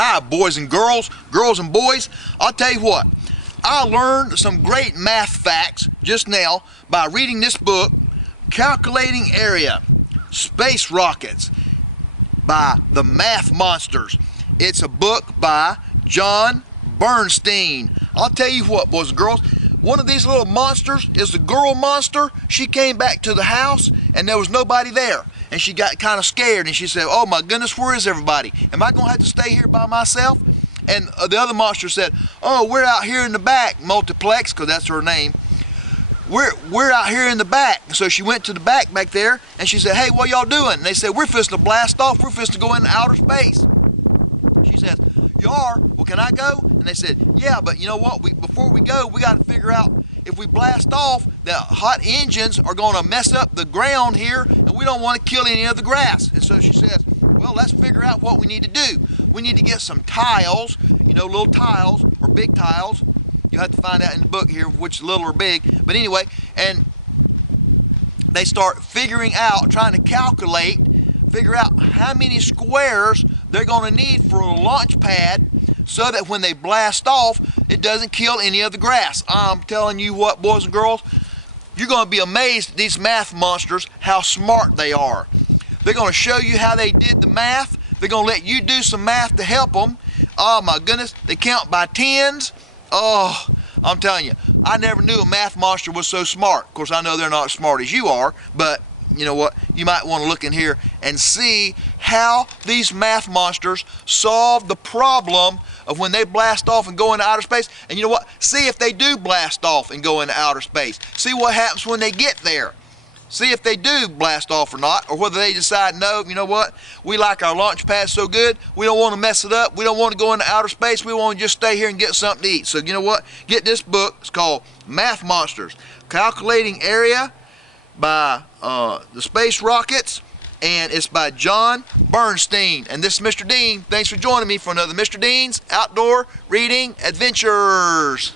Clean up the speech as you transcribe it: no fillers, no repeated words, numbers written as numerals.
Hi, boys and girls and boys. I'll tell you what, I learned some great math facts just now by reading this book, Calculating Area, Space Rockets, by the Math Monsters. It's a book by John Bernstein. I'll tell you what, boys and girls, one of these little monsters is the girl monster. She came back to the house and there was nobody there. And she got kind of scared and she said, oh my goodness, where is everybody? Am I going to have to stay here by myself? And the other monster said, oh, we're out here in the back, Multiplex, because that's her name. We're out here in the back. So she went to the back there and she said, hey, what y'all doing? And they said, we're fisting to blast off. We're fisting to go into outer space. She says, you are? Well, can I go? And they said, yeah, but you know what? Before we go, we got to figure out if we blast off, the hot engines are going to mess up the ground here, and we don't want to kill any of the grass. And so she says, well, let's figure out what we need to do. We need to get some tiles, you know, little tiles or big tiles. You'll have to find out in the book here which is little or big. But anyway, and they start figuring out, trying to calculate, figure out how many squares they're going to need for a launch pad so that when they blast off, it doesn't kill any of the grass. I'm telling you what, boys and girls, you're going to be amazed at these math monsters, how smart they are. They're going to show you how they did the math. They're going to let you do some math to help them. Oh my goodness, they count by tens. Oh, I'm telling you, I never knew a math monster was so smart. Of course, I know they're not as smart as you are, but you know what? You might want to look in here and see how these math monsters solve the problem of when they blast off and go into outer space. And you know what? See if they do blast off and go into outer space. See what happens when they get there. See if they do blast off or not, or whether they decide, no, you know what? We like our launch pad so good, we don't want to mess it up. We don't want to go into outer space. We want to just stay here and get something to eat. So you know what? Get this book. It's called Math Monsters, Calculating Area, by the Space Rockets, and it's by John Bernstein. And this is Mr. Dean. Thanks for joining me for another Mr. Dean's Outdoor Reading Adventures.